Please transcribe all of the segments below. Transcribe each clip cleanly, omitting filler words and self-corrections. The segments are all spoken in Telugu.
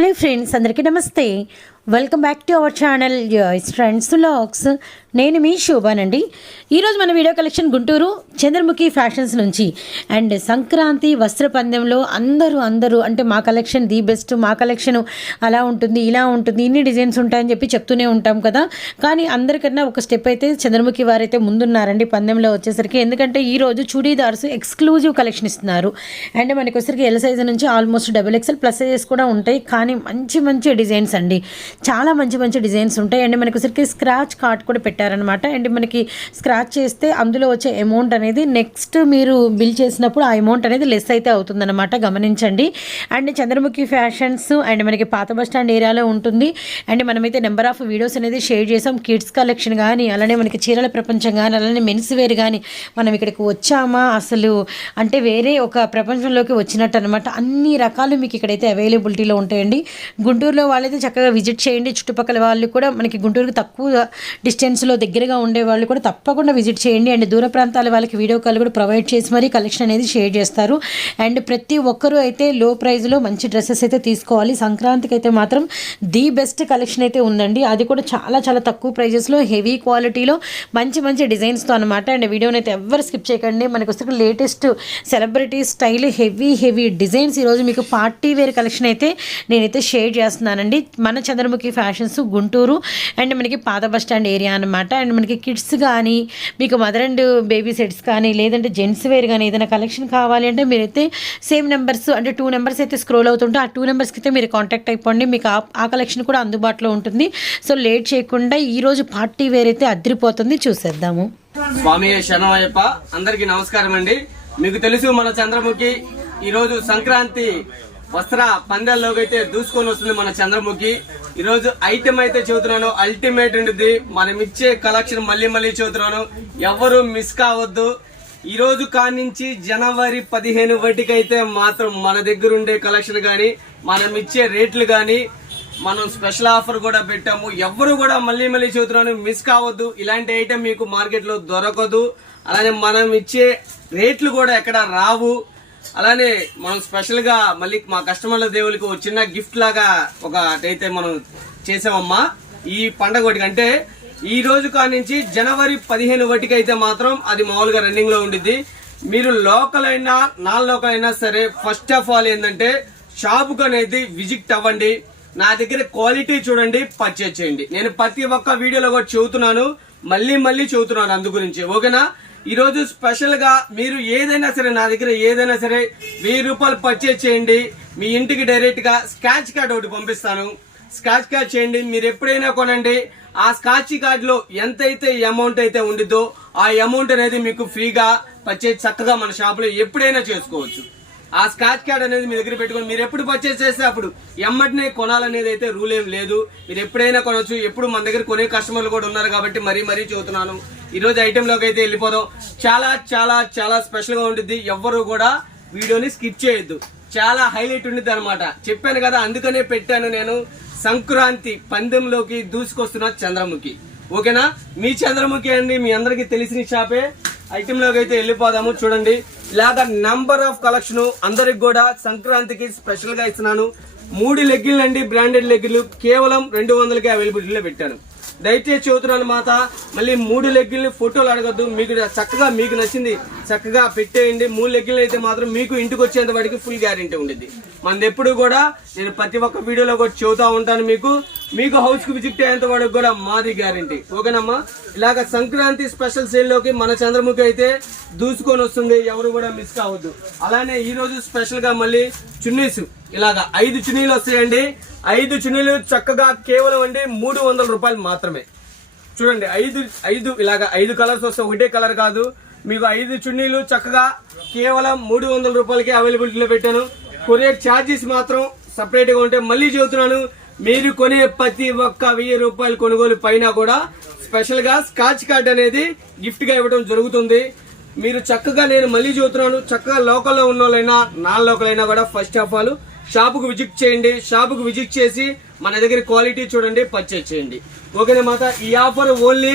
హలో ఫ్రెండ్స్, అందరికీ నమస్తే. Welcome back to our channel Joys friends vlogs. నేను మీ శోభానండి. ఈరోజు మన video collection Guntur Chandramukhi fashions నుంచి. అండ్ సంక్రాంతి వస్త్ర పందెంలో అందరూ అంటే మా కలెక్షన్ ది బెస్ట్, మా కలెక్షన్ అలా ఉంటుంది, ఇలా ఉంటుంది, ఇన్ని డిజైన్స్ ఉంటాయని చెప్పి చెప్తూనే ఉంటాం కదా. కానీ అందరికన్నా ఒక స్టెప్ అయితే చంద్రముఖి వారైతే ముందున్నారండి పందెంలో వచ్చేసరికి. ఎందుకంటే ఈరోజు చూడీదార్స్ ఎక్స్క్లూజివ్ కలెక్షన్ ఇస్తున్నారు. అండ్ మనకి వచ్చేసరికి ఎల్ సైజ్ నుంచి ఆల్మోస్ట్ XXL ప్లస్ సైజెస్ కూడా ఉంటాయి. కానీ మంచి డిజైన్స్ అండి, చాలా మంచి డిజైన్స్ ఉంటాయి. అండ్ మనకి వచ్చరికి స్క్రాచ్ కార్డ్ కూడా పెట్టారనమాట. అండ్ మనకి స్క్రాచ్ చేస్తే అందులో వచ్చే అమౌంట్ అనేది నెక్స్ట్ మీరు బిల్ చేసినప్పుడు ఆ అమౌంట్ అనేది లెస్ అయితే అవుతుందన్నమాట, గమనించండి. అండ్ చంద్రముఖి ఫ్యాషన్స్ అండ్ మనకి పాత బస్ స్టాండ్ ఏరియాలో ఉంటుంది. అండ్ మనమైతే నెంబర్ ఆఫ్ వీడియోస్ అనేది షేర్ చేసాం. కిడ్స్ కలెక్షన్ కానీ, అలానే మనకి చీరల ప్రపంచం కానీ, అలానే మెన్స్ వేర్ కానీ. మనం ఇక్కడికి వచ్చామా అసలు అంటే వేరే ఒక ప్రపంచంలోకి వచ్చినట్టు అనమాట. అన్ని రకాలు మీకు ఇక్కడైతే అవైలబిలిటీలో ఉంటాయండి. గుంటూరులో వాళ్ళైతే చక్కగా విజిట్ చేయండి. చుట్టుపక్కల వాళ్ళు కూడా మనకి గుంటూరుకి తక్కువ డిస్టెన్స్లో దగ్గరగా ఉండే వాళ్ళు కూడా తప్పకుండా విజిట్ చేయండి. అండ్ దూర ప్రాంతాల వాళ్ళకి వీడియో కాల్ కూడా ప్రొవైడ్ చేసి మరీ కలెక్షన్ అనేది షేర్ చేస్తారు. అండ్ ప్రతి ఒక్కరూ అయితే లో ప్రైస్లో మంచి డ్రెస్సెస్ అయితే తీసుకోవాలి. సంక్రాంతికి అయితే మాత్రం ది బెస్ట్ కలెక్షన్ అయితే ఉందండి. అది కూడా చాలా తక్కువ ప్రైజెస్లో హెవీ క్వాలిటీలో మంచి డిజైన్స్తో అనమాట. అండ్ వీడియోని అయితే ఎవరు స్కిప్ చేయకండి. మనకు వస్తే latest celebrity style heavy designs ఈరోజు మీకు పార్టీ వేర్ కలెక్షన్ అయితే నేనైతే షేర్ చేస్తున్నానండి. మన చంద్రముఖి ఫ్యాషన్స్ గుంటూరు అండ్ మనకి పాత బస్ స్టాండ్ ఏరియా అనమాట. అండ్ మనకి కిడ్స్ కానీ, మీకు మదర్ అండ్ బేబీ సెట్స్ కానీ, లేదంటే జెంట్స్ వేర్ కానీ ఏదైనా కలెక్షన్ కావాలి అంటే మీరైతే సేమ్ నెంబర్స్ అంటే 2 నెంబర్స్ అయితే స్క్రోల్ అవుతుంటే ఆ 2 నెంబర్స్కి అయితే మీరు కాంటాక్ట్ అయిపోండి. మీకు ఆ కలెక్షన్ కూడా అందుబాటులో ఉంటుంది. సో లేట్ చేయకుండా ఈరోజు పార్టీ వేర్ అయితే అదిరిపోతుంది, చూసేద్దాము. స్వామి శరణమయ్యప్ప, అందరికీ నమస్కారం అండి. మీకు తెలుసు మన చంద్రముఖి ఈరోజు సంక్రాంతి వస్త్ర పందాల్లోకి అయితే దూసుకొని వస్తుంది మన చంద్రముఖి. ఈరోజు ఐటమ్ అయితే చెబుతున్నాను, అల్టిమేట్ ఉంటుంది. మనం ఇచ్చే కలెక్షన్ మళ్ళీ చెబుతున్నాను, ఎవరు మిస్ కావద్దు. ఈ రోజు కానించి జనవరి 15 వటికైతే మాత్రం మన దగ్గర ఉండే కలెక్షన్ గానీ, మనం ఇచ్చే రేట్లు గానీ, మనం స్పెషల్ ఆఫర్ కూడా పెట్టాము. ఎవరు కూడా మళ్ళీ చెబుతున్నాను, మిస్ కావద్దు. ఇలాంటి ఐటమ్ మీకు మార్కెట్ లో దొరకదు. అలానే మనం ఇచ్చే రేట్లు కూడా ఎక్కడ రావు. అలానే మనం స్పెషల్ గా మళ్ళీ మా కస్టమర్ల దేవుళ్ళకి ఒక చిన్న గిఫ్ట్ లాగా ఒకటైతే మనం చేసామమ్మా ఈ పండగ ఒకటి. అంటే ఈ రోజు కానించి జనవరి 15 వటికి అయితే మాత్రం అది మామూలుగా రన్నింగ్ లో ఉండిద్ది. మీరు లోకల్ అయినా నాన్ లోకల్ అయినా సరే, ఫస్ట్ ఆఫ్ ఆల్ ఏంటంటే షాపుకు అనేది విజిట్ అవ్వండి. నా దగ్గర క్వాలిటీ చూడండి, పర్చేజ్ చేయండి. నేను ప్రతి ఒక్క వీడియోలో కూడా చెబుతున్నాను, మళ్ళీ చెబుతున్నాను అందు గురించి, ఓకేనా. ఈ రోజు స్పెషల్ గా మీరు ఏదైనా సరే నా దగ్గర ఏదైనా సరే 1000 రూపాయలు పర్చేజ్ చేయండి. మీ ఇంటికి డైరెక్ట్ గా స్క్రాచ్ కార్డ్ ఒకటి పంపిస్తాను. స్క్రాచ్ కార్డ్ చేయండి. మీరు ఎప్పుడైనా కొనండి, ఆ స్క్రాచ్ కార్డ్ లో ఎంతైతే అమౌంట్ అయితే ఉండిద్దో ఆ అమౌంట్ అనేది మీకు ఫ్రీగా పర్చేజ్ చక్కగా మన షాప్ లో ఎప్పుడైనా చేసుకోవచ్చు. ఆ స్క్రాచ్ కార్డ్ అనేది మీ దగ్గర పెట్టుకుని మీరు ఎప్పుడు పర్చేజ్ చేస్తే అప్పుడు ఎమ్మటినే కొనాలనేది అయితే రూల్ ఏం లేదు. మీరు ఎప్పుడైనా కొనవచ్చు. ఎప్పుడు మన దగ్గర కొనే కస్టమర్లు కూడా ఉన్నారు కాబట్టి మరీ చెబుతున్నాను. ఈ రోజు ఐటమ్ లోకి అయితే వెళ్ళిపోదాం. చాలా స్పెషల్ గా ఉంటుంది. ఎవ్వరు కూడా వీడియోని స్కిప్ చేయొద్దు, చాలా హైలైట్ ఉంటుంది అనమాట. చెప్పాను కదా, అందుకనే పెట్టాను నేను. సంక్రాంతి పందెంలోకి దూసుకొస్తున్న చంద్రముఖి, ఓకేనా. మీ చంద్రముఖి అండి, మీ అందరికి తెలిసిన షాపే. ఐటమ్ లోకి అయితే వెళ్ళిపోదాము. చూడండి, ఇలాగా నంబర్ ఆఫ్ కలెక్షన్ అందరికి కూడా సంక్రాంతికి స్పెషల్ గా ఇస్తున్నాను. 3 లెగ్గిన్లు అండి, బ్రాండెడ్ లెగ్గిన్లు కేవలం 200కే అవైలబిలిటీలో పెట్టాను. దయచేసి చెబుతున్నాను మాట, మళ్ళీ 3 లెగ్గిన్లు ఫోటోలు అడగద్దు. మీకు చక్కగా మీకు నచ్చింది చక్కగా పెట్టేయండి. 3 లెగ్గిన్లు అయితే మాత్రం మీకు ఇంటికి వచ్చేంత వాటికి ఫుల్ గ్యారెంటీ ఉండేది. మనది ఎప్పుడు కూడా నేను ప్రతి ఒక్క వీడియోలో కూడా చెబుతా ఉంటాను. మీకు హౌస్ కి విజిట్ అయ్యేంత వాడికి కూడా మాది గ్యారెంటీ, ఓకేనమ్మా. ఇలాగ సంక్రాంతి స్పెషల్ సేల్ లోకి మన చంద్రముఖి అయితే దూసుకొని వస్తుంది, ఎవరు కూడా మిస్ కావద్దు. అలానే ఈ రోజు స్పెషల్ గా మళ్ళీ చున్నీస్ ఇలాగా 5 చున్నీలు వస్తాయండి. 5 చున్నీలు చక్కగా కేవలం అండి 300 రూపాయలు మాత్రమే. చూడండి, 5 ఇలాగా 5 కలర్స్ వస్తాయి, ఒకటే కలర్ కాదు. మీకు 5 చున్నీలు చక్కగా కేవలం 300 రూపాయలకి అవైలబిలిటీలో పెట్టాను. కొరియర్ ఛార్జెస్ మాత్రం సపరేట్ గా ఉంటాయి. మళ్ళీ చెబుతున్నాను, మీరు కొనే ప్రతి ఒక్క 1000 రూపాయలు కొనుగోలు పైన కూడా స్పెషల్ గా స్క్రాచ్ కార్డ్ అనేది గిఫ్ట్ గా ఇవ్వడం జరుగుతుంది. మీరు చక్కగా, నేను మళ్ళీ చెబుతున్నాను, చక్కగా లోకల్లో ఉన్న వాళ్ళైనా నాన్ లోకల్ అయినా కూడా ఫస్ట్ ఆఫ్ ఆల్ షాపుకు విజిట్ చేయండి. షాపుకు విజిట్ చేసి మన దగ్గర క్వాలిటీ చూడండి, పర్చేజ్ చేయండి, ఓకేనా మాట. ఈ ఆఫర్ ఓన్లీ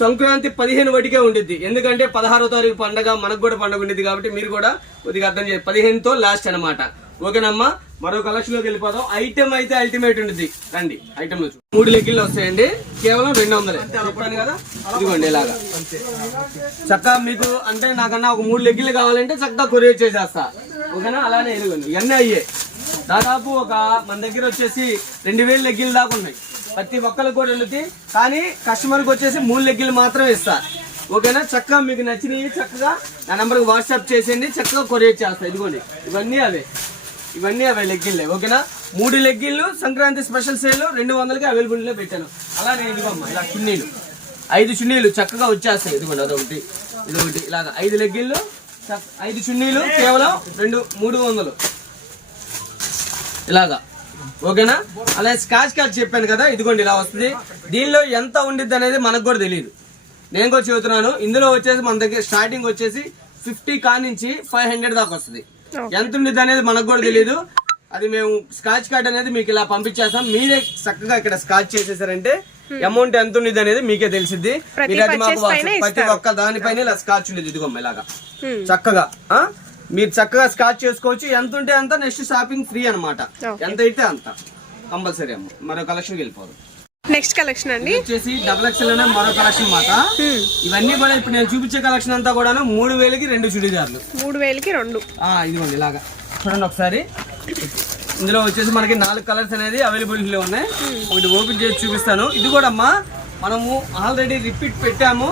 సంక్రాంతి 15 వటికే ఉండిద్ది. ఎందుకంటే 16వ తారీఖు పండగ, మనకు కూడా పండగ ఉండిద్ది కాబట్టి మీరు కూడా కొద్దిగా అర్థం చేయండి. 15తో లాస్ట్ అనమాట, ఓకేనమ్మా. మరో కలెక్షన్ లోకి వెళ్ళిపోదాం. ఐటమ్ అయితే అల్టిమేట్ ఉంటుంది. రండి ఐటమ్ లో 3 లెగ్గిళ్ళు వస్తాయండి, కేవలం 200 చెప్పాను కదా. ఇదిగోండి ఇలాగా చక్కగా మీకు అంటే నాకన్నా ఒక 3 లెగ్గిళ్ళు కావాలంటే చక్కగా కొరియర్ చేసేస్తా, ఓకేనా. అలానే ఇదిగోండి ఇవన్నీ అయ్యే దాదాపు ఒక మన దగ్గర వచ్చేసి 2000 లెగ్గిళ్ళు దాకా ఉన్నాయి. ప్రతి ఒక్కరికి కూడా ఉంటుంది, కానీ కస్టమర్కి వచ్చేసి 3 లెగ్గిళ్ళు మాత్రమే ఇస్తా, ఓకేనా. చక్కగా మీకు నచ్చినవి చక్కగా నా నెంబర్కి వాట్సాప్ చేసేయండి, చక్కగా కొరియర్ చేస్తా. ఇదిగోండి ఇవన్నీ అవే లెగ్గిళ్ళే, ఓకేనా. 3 లెగ్గిళ్ళు సంక్రాంతి స్పెషల్ సేల్ 200కి అవైలబుల్గా పెట్టాను. అలానే ఇదిగోమ్మా ఇలా చున్నీలు 5 చున్నీలు చక్కగా వచ్చేస్తాయి. ఇదిగోండి ఇదొకటి ఇలాగా 5 లెగ్గిళ్ళు 5 చున్నీలు కేవలం 300 ఇలాగా, ఓకేనా. అలాగే స్కాచ్ కార్డ్ చెప్పాను కదా, ఇదిగోండి ఇలా వస్తుంది. దీనిలో ఎంత ఉండిద్ది అనేది మనకు కూడా తెలియదు, నేను కూడా చెబుతున్నాను. ఇందులో వచ్చేసి మన దగ్గర స్టార్టింగ్ వచ్చేసి 50 నుంచి 500 దాకా వస్తుంది. ఎంత ఉండిద్ది అనేది మనకు కూడా తెలియదు. అది మేము స్కాచ్ కార్డ్ అనేది మీకు ఇలా పంపించేస్తాం. మీరే చక్కగా ఇక్కడ స్కాచ్ చేసేసారంటే అమౌంట్ ఎంత ఉండిద్ది అనేది మీకే తెలిసిద్ది. మీరు అది మాకు ప్రతి ఒక్క దానిపైన ఇలా స్కాచ్ ఉండేది. ఇదిగోమ్మ ఇలాగా చక్కగా మీరు చక్కగా స్కాచ్ చేసుకోవచ్చు. ఎంత ఉంటే అంత, నెక్స్ట్ షాపింగ్ ఫ్రీ అనమాట. ఎంత అయితే అంత కంపల్సరీ అమ్మ. మరో కలెక్షన్ వెళ్ళిపోదు. నెక్స్ట్ కలెక్షన్ అండి వచ్చేసి XXL అనే మరో కలెక్షన్ మాట. ఇవన్నీ కూడా ఇప్పుడు నేను చూపించే కలెక్షన్ అంతా కూడా 3000కి 2 చుడిదార్లు. 3000కి 2. ఇదిగోండి ఇలాగా చూడండి ఒకసారి. ఇందులో వచ్చేసి మనకి 4 కలర్స్ అనేది అవైలబిలిటీలో ఉన్నాయి. ఒకటి ఓపెన్ చేసి చూపిస్తాను. ఇది కూడా అమ్మా మనము ఆల్రెడీ రిపీట్ పెట్టాము,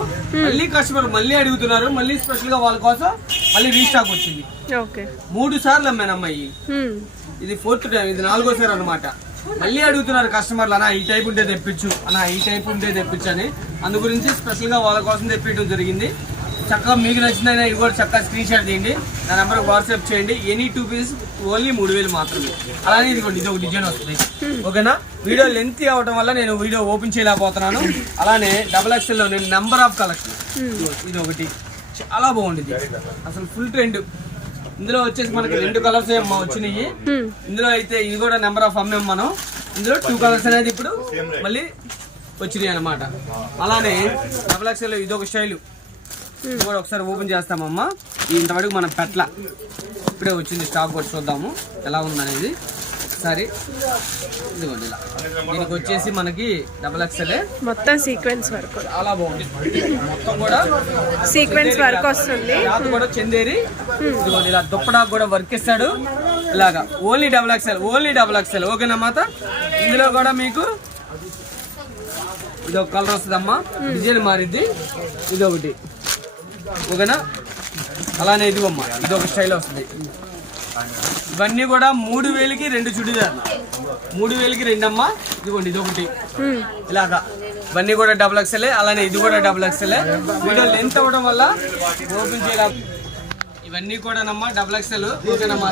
మళ్ళీ కస్టమర్ మళ్ళీ అడుగుతున్నారు, మళ్ళీ స్పెషల్ గా వాళ్ళ కోసం మళ్ళీ రీస్టాక్ వచ్చింది. 3 సార్లు అమ్మాయి, ఇది 4th టైం, ఇది 4వ సారి అనమాట. మళ్ళీ అడుగుతున్నారు కస్టమర్లు, అన్న ఈ టైప్ ఉంటే తెప్పించు, అన్న ఈ టైప్ ఉంటే తెప్పించు అని. అందు గురించి స్పెషల్ గా వాళ్ళ కోసం తెప్పించడం జరిగింది. చక్కగా మీకు నచ్చిందైనా ఇది కూడా చక్కగా స్క్రీన్ షాట్ తీయండి, నా నెంబర్ వాట్సాప్ చేయండి. ఎనీ 2 పీస్ ఓన్లీ 3000 మాత్రమే. అలానే ఇదిగోండి ఇది ఒక డిజైన్ వస్తుంది, ఓకేనా. వీడియో లెంత్ అవడం వల్ల నేను వీడియో ఓపెన్ చేయలేకపోతున్నాను. అలానే XXL లో నేను నెంబర్ ఆఫ్ కలెక్షన్, ఇది ఒకటి చాలా బాగుంటుంది, అసలు ఫుల్ ట్రెండ్. ఇందులో వచ్చేసి మనకి 2 కలర్స్ వచ్చినాయి. ఇందులో అయితే ఇది కూడా నెంబర్ ఆఫ్ అమ్మాం మనం. ఇందులో 2 కలర్స్ అనేది ఇప్పుడు మళ్ళీ వచ్చినాయి అనమాట. అలానే XXL లో ఇదొక స్టైల్, ఇది కూడా ఒకసారి ఓపెన్ చేస్తామమ్మా. ఇంతవరకు మనం పెట్ల, ఇప్పుడే వచ్చింది స్టాక్ కూడా చూద్దాము ఎలా ఉందనేది ఒకసారి. ఇదిగోండి ఇలా దీనికి వచ్చేసి మనకి XXL మొత్తం సీక్వెన్స్ వర్క్ చాలా బాగుంది. మొత్తం కూడా సీక్వెన్స్ వర్క్ వస్తుంది, కూడా చందేరి. ఇదిగోండి ఇలా దుప్పటాకు కూడా వర్క్ ఇస్తాడు ఇలాగా. ఓన్లీ XXL ఓకేనా మాత. ఇందులో కూడా మీకు ఇది ఒక కలర్ వస్తుందమ్మా, డిజైన్ మారిద్ది, ఇది ఒకటి, ఓకేనా. అలానే ఇదిగోమ్మా ఇది ఒక స్టైల్ వస్తుంది. ఇవన్నీ కూడా 3000కి 2 చుడిదార్లు, 3000కి 2 అమ్మా. ఇదిగోండి ఇది ఒకటి ఇలాగా. ఇవన్నీ కూడా XXL. అలానే ఇది కూడా XXL. వీడియో లెంత్ అవ్వడం వల్ల ఓపెన్ చేయలే. ఇవన్నీ కూడా నమ్మా XXL, ఓకేనమ్మా.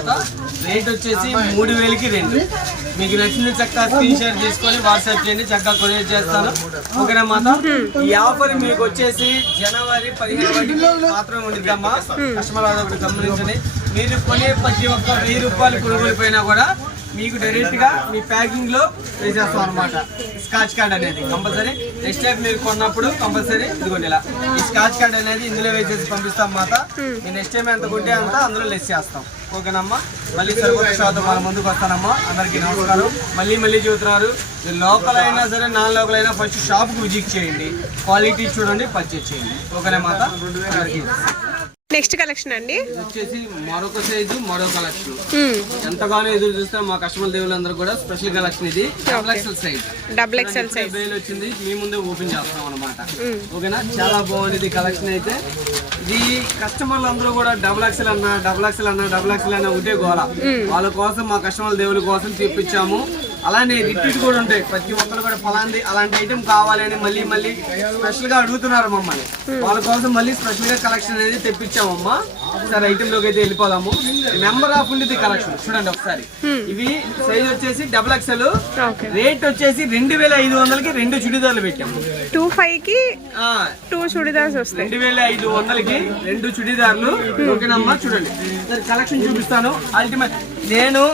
రేట్ వచ్చేసి 3000కి 2. మీకు నచ్చింది చక్కగా స్క్రీన్ షాట్ తీసుకొని వాట్సాప్ చేయండి, చక్కగా కొరియర్ చేస్తాను, ఓకేనమ్మా. ఈ ఆఫర్ మీకు వచ్చేసి జనవరి 15 వరకు మాత్రమే ఉండిద్దమ్మా. కస్టమర్ ఒకటి గమనించండి, మీరు కొనే ప్రతి ఒక్క 1000 రూపాయలు కొనుగోలు పోయినా కూడా మీకు డైరెక్ట్ గా మీ ప్యాకింగ్ లో వేసేస్తాం అనమాట. స్కాచ్ కార్డ్ అనేది కంపల్సరీ. నెక్స్ట్ టైం మీరు కొన్నప్పుడు కంపల్సరీ ఇదిగోండి ఇలా ఈ స్కాచ్ కార్డ్ అనేది ఇందులో వేసేసి పంపిస్తాం అన్నమాట. మీరు నెక్స్ట్ టైం ఎంత కొంటే అంతా అందులో లెస్ చేస్తాం, ఓకేనమ్మా. మళ్ళీ సరికొత్త షాతో మన ముందుకు వస్తానమ్మా. అందరికీ నమస్కారం. మళ్ళీ చెబుతున్నారు, మీరు లోకల్ అయినా సరే నాన్ లోకల్ అయినా ఫస్ట్ షాప్కి విజిట్ చేయండి, క్వాలిటీ చూడండి, పర్చేజ్ చేయండి, ఓకేనా మాత. అందరికీ నెక్స్ట్ కలెక్షన్ అండి వచ్చేసి మరొక సైజు మరో కలెక్షన్. ఎంతగానో ఎదురు చూస్తే మా కస్టమర్ దేవులందరూ కూడా స్పెషల్ కలెక్షన్. ఇది XXL సైజ్ బేల్ వచ్చింది, మీ ముందే ఓపెన్ చేస్తున్నాం అనమాట, ఓకేనా. చాలా బాగుంది కలెక్షన్ అయితే. ఇది కస్టమర్లు అందరూ కూడా XXL అన్న ఒకటే గోల. వాళ్ళ కోసం మా కస్టమర్ దేవుల కోసం తెప్పించాము. అలానే రిపీట్ కూడా ఉంటాయి, ప్రతి ఒక్కరు కూడా ఫలాంది అలాంటి ఐటమ్ కావాలని మళ్ళీ స్పెషల్ గా అడుగుతున్నారు మమ్మల్ని. వాళ్ళ కోసం మళ్ళీ స్పెషల్ గా కలెక్షన్ అనేది తెప్పించామమ్మా. ఒకసారి ఐటమ్ లోకి అయితే వెళ్ళిపోదాము. నెంబర్ ఆఫ్ ఉంది కలెక్షన్ చూడండి ఒకసారి. ఇవి సైజ్ వచ్చేసి XXL. రేట్ వచ్చేసి 2500కి 2 చుడిదార్లు పెట్టాము. 25కి 2 చుడిదార్స్ వస్తాయి. 2500కి 2 చుడిదార్లు, ఓకేనమ్మా. చూడండి కలెక్షన్ చూపిస్తాను. అల్టిమేట్ నేను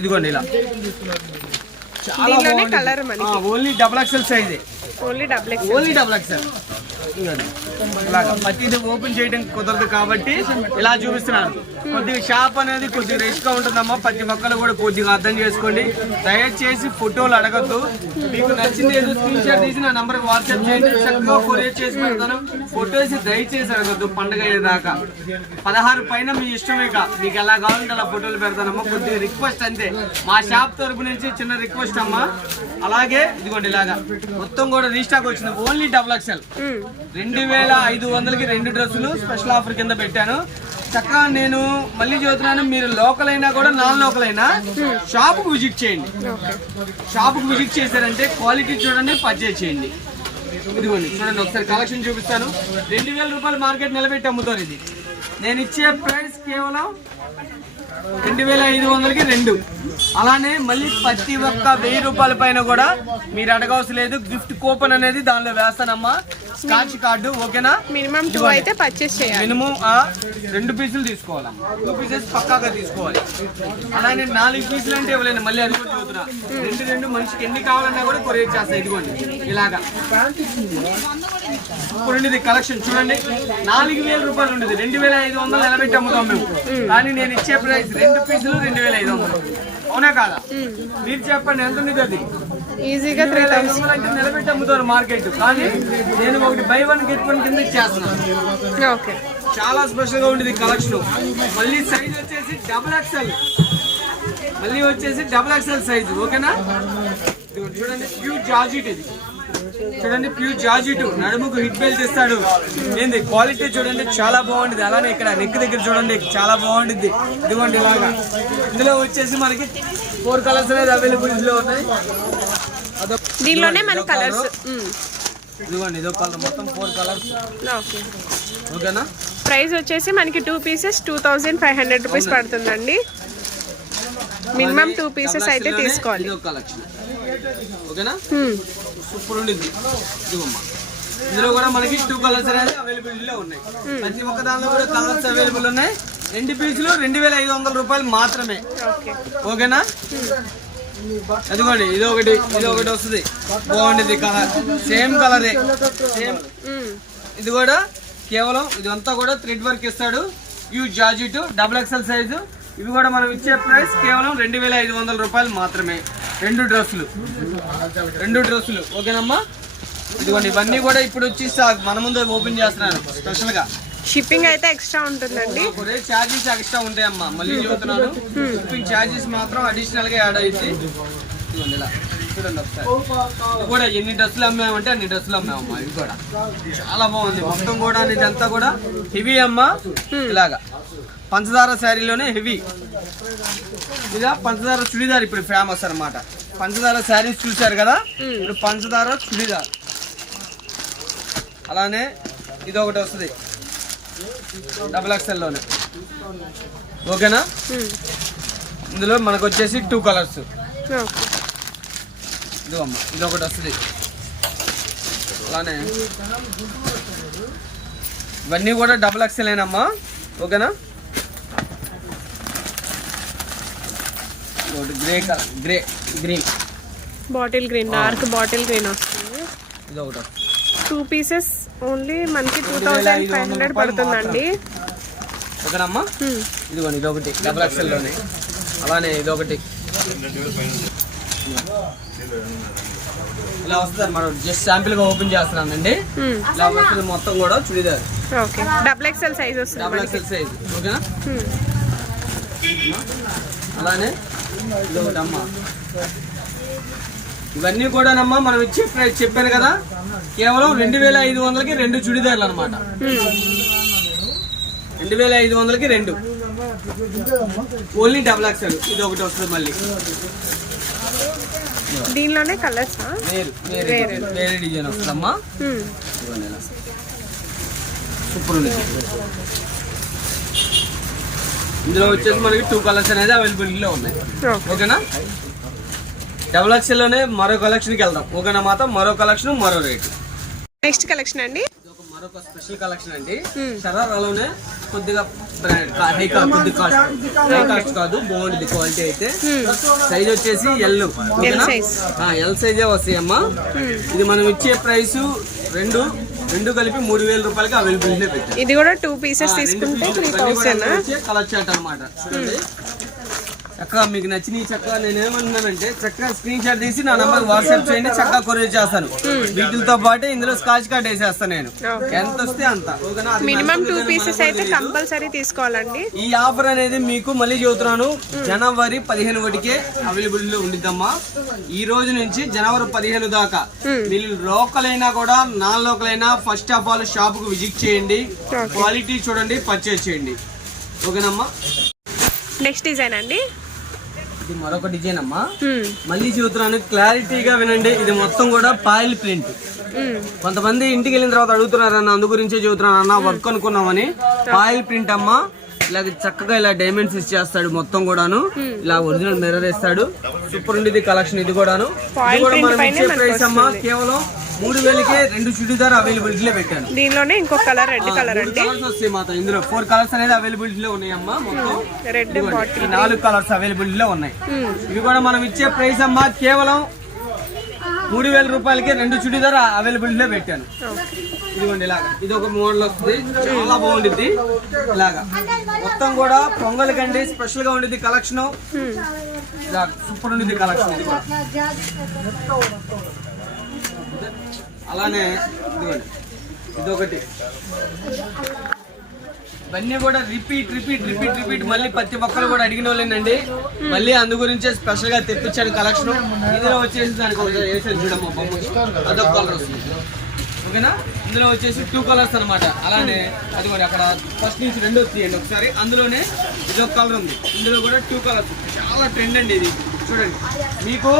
ఇదిగోండి ఇలా చాలా బాగుంది. Only XXL size, only XXL. ఇలాగా ప్రతిదీ ఓపెన్ చేయడం కుదరదు కాబట్టి ఇలా చూపిస్తున్నాను. కొద్దిగా షాప్ అనేది కొద్దిగా రిస్క్ గా ఉంటుందమ్మా. ప్రతి ఒక్కరు కూడా కొద్దిగా అర్థం చేసుకోండి. దయచేసి ఫోటోలు అడగద్దు. మీకు నచ్చింది ఏదో స్క్రీన్ షాట్ తీసి నా నంబర్ వాట్సాప్ చేయండి, చక్కగా కొరియర్ చేసి పెడతాను. ఫోటోస్ దయచేసి అడగద్దు. పండుగ అయ్యేదాకా 16 పైన మీ ఇష్టమే. మీకు ఎలా కావాలంటే అలా ఫోటోలు పెడతానమ్మా. కొద్దిగా రిక్వెస్ట్ అంతే, మా షాప్ తరపు నుంచి చిన్న రిక్వెస్ట్ అమ్మా. అలాగే ఇదిగోండి ఇలాగా మొత్తం కూడా రీస్టాక్ వచ్చింది. ఓన్లీ XXL 2500కి 2 డ్రెస్సులు స్పెషల్ ఆఫర్ కింద పెట్టాను. చక్కగా నేను మళ్ళీ చెబుతున్నాను, మీరు లోకల్ అయినా కూడా నాన్ లోకల్ అయినా షాప్ కు విజిట్ చేయండి. షాప్ కు విజిట్ చేశారంటే క్వాలిటీ చూడండి, పర్చేజ్ చేయండి. ఇదిగోండి చూడండి, ఒకసారి కలెక్షన్ చూపిస్తాను. 2000 రూపాయలు మార్కెట్ నిలబెట్టి అమ్ముతారు. ఇది నేను ఇచ్చే ప్రైస్ కేవలం 2500కి 2. అలానే మళ్ళీ ప్రతి ఒక్క 1000 రూపాయల పైన కూడా మీరు అడగవలసిన లేదు. గిఫ్ట్ కూపన్ అనేది దానిలో వేస్తానమ్మా, స్కాచ్ కార్డు. ఓకేనా? మినిమం 2 అయితే పర్చేస్ చేయాలి. మినిమం 2 పీసులు తీసుకోవాలమ్మా. 2 పీసెస్ పక్కాగా తీసుకోవాలి. అలానే 4 పీసులు అంటే ఇవ్వలేను, మళ్ళీ అది కూడా చూస్తున్నా. 2 మనిషికి ఎన్ని కావాలన్నా కూడా కొరియర్ చేస్తాయి. ఇదిగోండి ఇలాగా. ఇప్పుడు ఇది కలెక్షన్ చూడండి, 4000 రూపాయలు ఉండేది 2500 నిలబెట్టి అమ్ముతాం మేము. కానీ నేను ఇచ్చే ప్రైస్ 2 పీసులు 2500. అవునా కాదా? మీరు చెప్పండి ఎంత ఉంది? అది ఈజీగా 3000 అంటే నిలబెట్టి అమ్ముతారు మార్కెట్. కానీ నేను ఒకటి బై 1 గెట్ 1 కింద చేస్తున్నాను. ఓకే, చాలా స్పెషల్ గా ఉండేది కలెక్షన్. మళ్ళీ సైజ్ వచ్చేసి XXL. మళ్ళీ వచ్చేసి XXL సైజ్. ఓకేనా? చూడండి ప్యూర్ జార్జెట్. ఇది చూడండి ప్యూర్ జార్జెట్. నడుముకు హిట్ బెల్ట్ ఇస్తాడు. ఏంది క్వాలిటీ చూడండి, చాలా బాగుంటుంది. అలానే ఇక్కడ నెక్ దగ్గర చూడండి, చాలా బాగుంటుంది. ఇదిగోండి ఇలాగా. ఇందులో వచ్చేసి మనకి 4 కలర్స్ అనేది అవైలబుల్ లో ఉన్నాయి. దీనిలోనే మన కలర్స్. ఇదిగోండి ఇదో కలర్, మొత్తం 4 కలర్స్. ఓకే, ఓకేనా? ప్రైస్ వచ్చేసి మనకి 2 పీసెస్ 2500 రూపీస్ పడుతుందండి. మినిమం 2 పీసెస్ అయితే తీసుకోవాలి. కలెక్షన్ ఓకేనా? సూపర్ ఉండింది. ఇదిగోమ్మా, ఇందులో కూడా మనకి 2 కలర్స్ అనేది అవైలబిలిటీలో ఉన్నాయి. ప్రతి ఒక్క దానిలో కూడా కలర్స్ అవైలబుల్ ఉన్నాయి. 2 పీసులు 2500 రూపాయలు మాత్రమే. ఓకేనా? అదిగోండి ఇదొకటి వస్తుంది, బాగుండేది కలర్. సేమ్ కలరే, సేమ్. ఇది కూడా కేవలం ఇదంతా కూడా థ్రెడ్ వర్క్ ఇస్తాడు. Pure georgette XXL size. ఇవి కూడా మనం ఇచ్చే ప్రైస్ కేవలం 2500 రూపాయలు మాత్రమే. 2 డ్రెస్సులు. ఓకేనమ్మా? ఇదిగోండి ఇవన్నీ కూడా ఇప్పుడు వచ్చి మన ముందు ఓపెన్ చేస్తున్నాను స్పెషల్ గా. షిప్పింగ్ అయితే ఎక్స్ట్రా ఉంటుందండి. చార్జెస్ ఎక్స్ట్రా ఉంటాయమ్మా. మళ్ళీ చెబుతున్నాను, షిప్పింగ్ చార్జెస్ మాత్రం అడిషనల్ గా యాడ్ అయింది. ఇదిగోండి ఇలా చూడండి ఒకసారి. ఇది కూడా ఎన్ని డ్రెస్సులు అమ్మామంటే అన్ని డ్రెస్సులు అమ్మామమ్మా. ఇది కూడా చాలా బాగుంది. మొత్తం కూడా ఇదంతా కూడా హెవీ అమ్మా. ఇలాగా పంచదార శారీలోనే హెవీ. ఇదా పంచదార చుడిదార్ ఇప్పుడు ఫేమస్ అన్నమాట. పంచదార శారీస్ చూసారు కదా, ఇప్పుడు పంచదార చుడిదార్. అలానే ఇది ఒకటి వస్తుంది XXL లోనే. ఓకేనా? ఇందులో మనకు వచ్చేసి 2 కలర్స్. ఇదిగోమ్మా ఇది ఒకటి వస్తుంది. అలానే ఇవన్నీ కూడా XXL ఏనమ్మా. ఓకేనా? Grey colour, green bottle green, dark bottle green వస్తుంది. ఇది ఒకటి 2 పీసెస్ ఓన్లీ మనకి 2500 పడుతుందండి. ఓకేనమ్మా? ఇదిగోండి ఇదొకటి XXL లోనే. అలానే ఇదొకటి ఇలా వస్తుంది. మనం జస్ట్ శాంపిల్ గా ఓపెన్ చేస్తున్నానండి. ఇలా వస్తుంది మొత్తం కూడా చుడిదార్. ఓకే, XXL సైజ్ వస్తుంది. XXL size. ఓకేనా? అలానే ఇదొకటి అమ్మా. ఇవన్నీ కూడానమ్మా మనం ఇచ్చే ప్రైస్ చెప్పాను కదా, కేవలం 2500కి 2 చుడిదార్లు అనమాట. 2500కి 2 ఓన్లీ XXL. ఇది ఒకటి వస్తుంది మళ్ళీ. దీనిలోనే కలర్స్ వేరే డిజైన్ వస్తుందమ్మా. సూపర్ ఉంది. ఇందులో వచ్చేసి మనకి 2 కలర్స్ అనేది అవైలబిలిటీలో ఉన్నాయి. ఓకేనా? XXL లోనే మరో కలెక్షన్ కి వెళ్దాం. ఓకేనా మాత? మరో కలెక్షన్, మరో రేట్. నెక్స్ట్ కలెక్షన్ అండి, మరొక స్పెషల్ కలెక్షన్ అండి. షరారాలోనే కొద్దిగా బ్రాండ్ హై కాస్ట్ కాదు, బాగుంటుంది క్వాలిటీ అయితే. సైజ్ వచ్చేసి ఎల్. ఎల్ సైజే వస్తాయి అమ్మా. ఇది మనం ఇచ్చే ప్రైస్ 2 రెండు కలిపి 3000 రూపాయలకి అవైలబిలిటీ పెట్టాను. ఇది కూడా 2 పీసెస్ తీసుకుంటే 3000 కలర్ చాట్ అనమాట. చక్కగా మీకు నచ్చిన చక్కగా నేను ఏమంటున్నానంటే చక్కగా స్క్రీన్ షాట్ తీసి నా నంబర్ వాట్సాప్ చేయండి, చక్కగా కొరియర్ చేస్తాను. వీటితో పాటు ఇందులో స్కాచ్ కార్డ్ వేసేస్తాను నేను, ఎంత వస్తే అంత. మినిమం 2 పీసెస్ అయితే కంపల్సరీ తీసుకోవాలండి. ఈ ఆఫర్ అనేది మీకు మళ్ళీ చెబుతున్నాను, జనవరి 15 వరకే అవైలబిలిటీలో ఉండిద్దమ్మా. ఈ రోజు నుంచి జనవరి 15 దాకా మీరు లోకల్ అయినా కూడా నాన్ లోకల్ అయినా ఫస్ట్ ఆఫ్ ఆల్ షాప్ కు విజిట్ చేయండి, క్వాలిటీ చూడండి, పర్చేస్ చేయండి. ఓకేనమ్మా. నెక్స్ట్ డిజైన్ అండి, ఇది మరొక డిజైన్ అమ్మా. మళ్ళీ చెబుతున్నాను, క్లారిటీగా వినండి. ఇది మొత్తం కూడా పాయిల్ ప్రింట్. కొంతమంది ఇంటికి వెళ్ళిన తర్వాత అడుగుతున్నారన్న, అందు గురించే చెబుతున్నాను అన్న, వర్క్ అనుకున్నామని. పాయిల్ ప్రింట్ అమ్మా. ఇలా చక్కగా ఇలా డైమండ్స్ ఇచ్చేస్తాడు మొత్తం కూడాను. ఇలా ఒరిజినల్ మిర్రర్ ఇస్తాడు. సూపర్ ఉండేది కలెక్షన్. ఇది కూడాను మనం ఇచ్చే ప్రైస్ అమ్మా కేవలం 3000కే 2 చుడిదార్ అవైలబిలిటీలో పెట్టాను. దీనిలోనే ఇంకో కలర్ రెడ్ కలర్ అండి. కలర్స్ వస్తాయి మాత్రం. ఇందులో 4 కలర్స్ అనేది అవైలబిలిటీలో ఉన్నాయి అమ్మా. మొత్తం రెడ్ 4 కలర్స్ అవైలబిలిటీలో ఉన్నాయి. ఇవి కూడా మనం ఇచ్చే ప్రైస్ అమ్మా కేవలం 3000 రూపాయలకి 2 చుడిదార్ అవైలబిలిటీలో పెట్టాను. ఇదిగోండి ఇలాగా. ఇది ఒక మోడల్ వస్తుంది, చాలా బాగుంటుంది. ఇలాగా మొత్తం కూడా పొంగల్ కండి స్పెషల్ గా ఉండేది కలెక్షన్. సూపర్ ఉండేది కలెక్షన్. ఇది కూడా అలానే ఇదిగోండి ఇదొకటి. ఇవన్నీ కూడా రిపీట్ మళ్ళీ ప్రతి ఒక్కరు కూడా అడిగిన వాళ్ళేనండి. మళ్ళీ అందు గురించే స్పెషల్ గా తెప్పించాడు కలెక్షన్. ఇందులో వచ్చేసి దానికి వేసాను చూడమ్మా బొమ్మ, అదొక కలర్ వస్తుంది. ఓకేనా. ఇందులో వచ్చేసి 2 కలర్స్ అనమాట. అలానే అది కూడా అక్కడ ఫస్ట్ నుంచి 2 వచ్చేయండి ఒకసారి. అందులోనే ఇదొక కలర్ ఉంది. ఇందులో కూడా 2 కలర్స్. చాలా ట్రెండ్ అండి ఇది. చూడండి, మీకు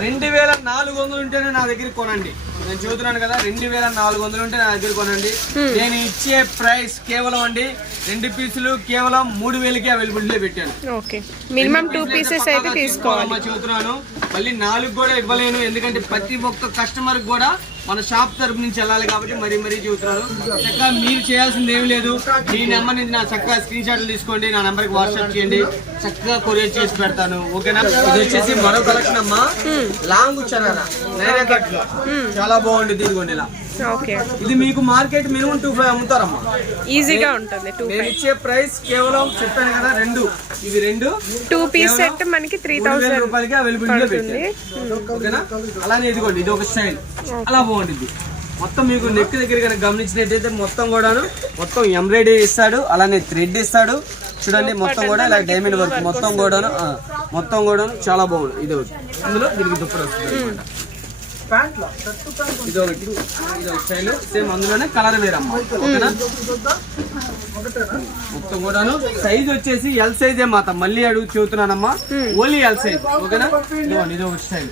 2400 ఉంటేనే నా దగ్గర కొనండి. నేను చెబుతున్నాను కదా, 2400 ఉంటే నా దగ్గర కొనండి. నేను ఇచ్చే ప్రైస్ కేవలం అండి 2 పీసులు కేవలం 3000కి అవైలబిలిటీలో పెట్టాను. మినిమం 2 పీసెస్ అయితే తీసుకోవాలి. చెబుతున్నాను, మళ్ళీ 4 కూడా ఇవ్వలేను. ఎందుకంటే ప్రతి ఒక్క కస్టమర్ కూడా మన షాప్ తరపు నుంచి వెళ్ళాలి కాబట్టి మరీ చెబుతున్నారు. చక్కగా మీరు చేయాల్సింది ఏమి లేదు, మీ నెంబర్ నుంచి నా చక్కగా స్క్రీన్ షాట్లు తీసుకోండి, నా నెంబర్కి వాట్సాప్ చేయండి, చక్కగా కొరియర్ చేసి పెడతాను. ఓకేనా. ఇది వచ్చేసి మరో కలెక్షన్ అమ్మా, లాంగ్ చరారా నేనే కట్, చాలా బాగుంటుంది. ఇదిగోండి ఇలా. ఇది మీకు మార్కెట్ మినిమం 25 అమ్ముతారమ్మా, ఈజీగా ఉంటుంది. నేను ఇచ్చే ప్రైస్ కేవలం చెప్పాను కదా, 2 ఇవి 2 పీస్ సెట్ మనకి 3000 రూపాయలకి అవైలబిలిటీలో పెట్టాను. ఓకేనా. అలానే ఇదిగోండి ఇది ఒక స్టైల్, అలా బాగుంటుంది. మొత్తం మీకు నెక్ దగ్గర కనుక గమనించినట్టయితే మొత్తం కూడాను మొత్తం ఎంబ్రాయిడరీ ఇస్తాడు, అలానే థ్రెడ్ ఇస్తాడు. చూడండి మొత్తం కూడా ఇలా డైమండ్ వర్క్ మొత్తం కూడాను చాలా బాగుంది. ఇది ఒకటి. ఇందులో దీనికి దుప్పటి వస్తుంది అనమాట. ఇదొకటి స్టైల్ సేమ్, అందులోనే కలర్ వేరమ్మా. ఓకేనా. మొత్తం కూడాను సైజ్ వచ్చేసి ఎల్ సైజే మాత. మళ్ళీ అడుగు చెబుతున్నానమ్మా, ఓన్లీ ఎల్ సైజ్. ఓకేనా. ఇది ఒక స్టైల్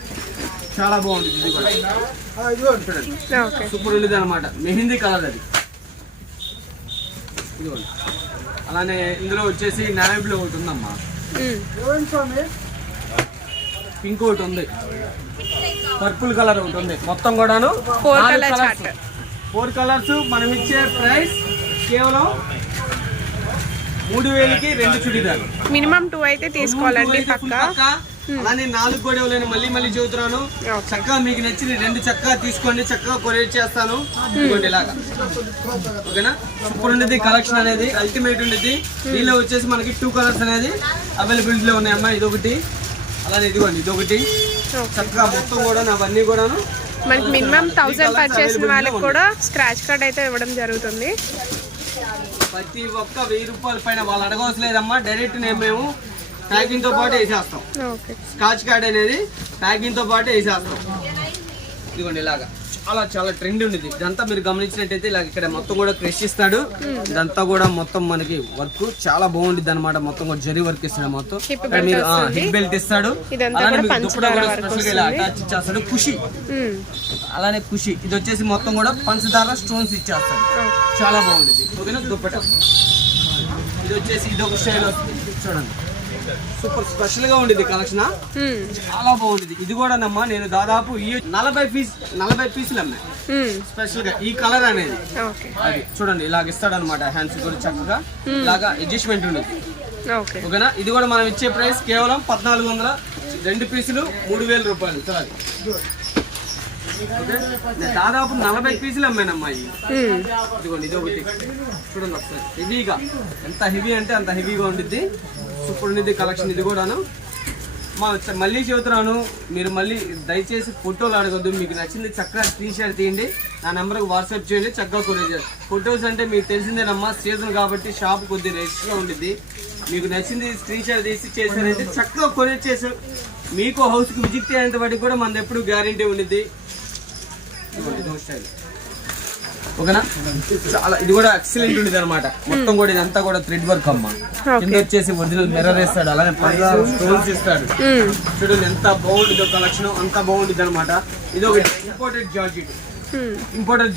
చాలా బాగుంటుంది. ఇది కూడా సూపర్ ఉండేది అనమాట. మెహందీ కలర్ అది. ఇదిగోండి. అలానే ఇందులో వచ్చేసి నేవీ బ్లూ ఒకటి ఉందమ్మా, పింక్ ఒకటి ఉంది, పర్పుల్ కలర్ ఒకటి ఉంది. మొత్తం కూడాను 4 కలర్స్. మనం ఇచ్చే ప్రైస్ కేవలం 3000కి 2 చుడిదార్. మినిమం 2 అయితే తీసుకోవాలండి పక్కా. అలానే 4 కూడా ఇవ్వలేను, మళ్ళీ చెబుతున్నాను. చక్కగా మీకు నచ్చిన 2 చక్కగా తీసుకోండి, చక్కగా కొరియర్ చేస్తాను. ఇదిగోండి ఇలాగా. ఓకేనా. సూపర్ ఉండేది కలెక్షన్ అనేది, అల్టిమేట్ ఉండేది. దీనిలో వచ్చేసి మనకి 2 కలర్స్ అనేది అవైలబిలిటీలో ఉన్నాయమ్మా. ఇదొకటి, అలానే ఇదిగోండి ఇదొకటి. చక్కగా మొత్తం కూడా అవన్నీ కూడాను మనకి మినిమం 1000 పర్చేస్ వాళ్ళకి కూడా స్క్రాచ్ కార్డ్ అయితే ఇవ్వడం జరుగుతుంది. ప్రతి ఒక్క 1000 రూపాయల పైన వాళ్ళు అడగవసలేదమ్మా. డైరెక్ట్ మేము ప్యాకింగ్ తో పాటు వేసేస్తాం. స్కాచ్ కార్డ్ అనేది ప్యాకింగ్ తో పాటు వేసేస్తాం. ఇదిగోండి ఇలాగా చాలా ట్రెండ్ ఉండేది. ఇదంతా మీరు గమనించినట్టయితే ఇలా ఇక్కడ మొత్తం కూడా క్రష్ ఇస్తాడు. ఇదంతా కూడా మొత్తం మనకి వర్క్ చాలా బాగుంటుంది అనమాట. మొత్తం కూడా జరీ వర్క్ ఇస్తాడు. మొత్తం మీరు హిప్ బెల్ట్ ఇస్తాడు. అలానే మీకు దుప్పటా కూడా స్పెషల్ గా ఇలా అటాచ్ ఇచ్చేస్తాడు. ఖుషి, అలానే ఖుషి. ఇది వచ్చేసి మొత్తం కూడా పంచదార స్టోన్స్ ఇచ్చేస్తాడు. చాలా బాగుంటుంది. ఓకేనా. దుప్పటా ఇది వచ్చేసి ఇదొక స్టైల్ వస్తుంది. చూడండి సూపర్ స్పెషల్ గా ఉండేది కలెక్షన్, చాలా బాగుంటుంది. ఇది కూడా నమ్మా నేను దాదాపు 40 పీసులు అమ్మా స్పెషల్ గా. ఈ కలర్ అనేది అది చూడండి ఇలాగ ఇస్తాడు అనమాట. హ్యాండ్స్ కూడా చక్కగా ఇలాగా అడ్జస్ట్మెంట్ ఉండేది. ఓకేనా. ఇది కూడా మనం ఇచ్చే ప్రైస్ కేవలం 1400, 2 పీసులు 3000 రూపాయలు. ఓకే దాదాపు 40 పీసులు అమ్మానమ్మా ఇదిగోండి ఇది ఒకటి చూడండి ఒకసారి హెవీగా ఎంత హెవీ అంటే అంత హెవీగా ఉంటుంది సూపర్ ఉంది కలెక్షన్ ఇది కూడాను మళ్ళీ చెబుతున్నాను మీరు మళ్ళీ దయచేసి ఫోటోలు అడగద్దు మీకు నచ్చింది చక్కగా స్క్రీన్ షాట్ తీయండి నా నెంబర్కి వాట్సాప్ చేయండి చక్కగా కొరియర్ చేయండి ఫొటోస్ అంటే మీకు తెలిసిందేనమ్మా సీజన్ కాబట్టి షాప్ కొద్దిగా రష్గా ఉంటుంది మీకు నచ్చింది స్క్రీన్ షాట్ తీసి చేశారంటే చక్కగా కొరియర్ చేసాం మీకు హౌస్కి విజిట్ అయ్యేంత వాటికి కూడా మనది ఎప్పుడు గ్యారంటీ ఉండిద్ది ఓకేనా చాలా ఇది కూడా ఎక్సలెంట్ ఉండేది అనమాట మొత్తం కూడా ఇదంతా కూడా థ్రెడ్ వర్క్ అమ్మా కింద వచ్చేసి ఒరిజినల్ మిర్రర్ వేస్తాడు అలానే స్టోన్స్ ఇస్తాడు చూడండి ఎంత బాగుంటుందో కలెక్షన్ అంత బాగుంటుంది అనమాట ఇది ఒక ఇంపోర్టెడ్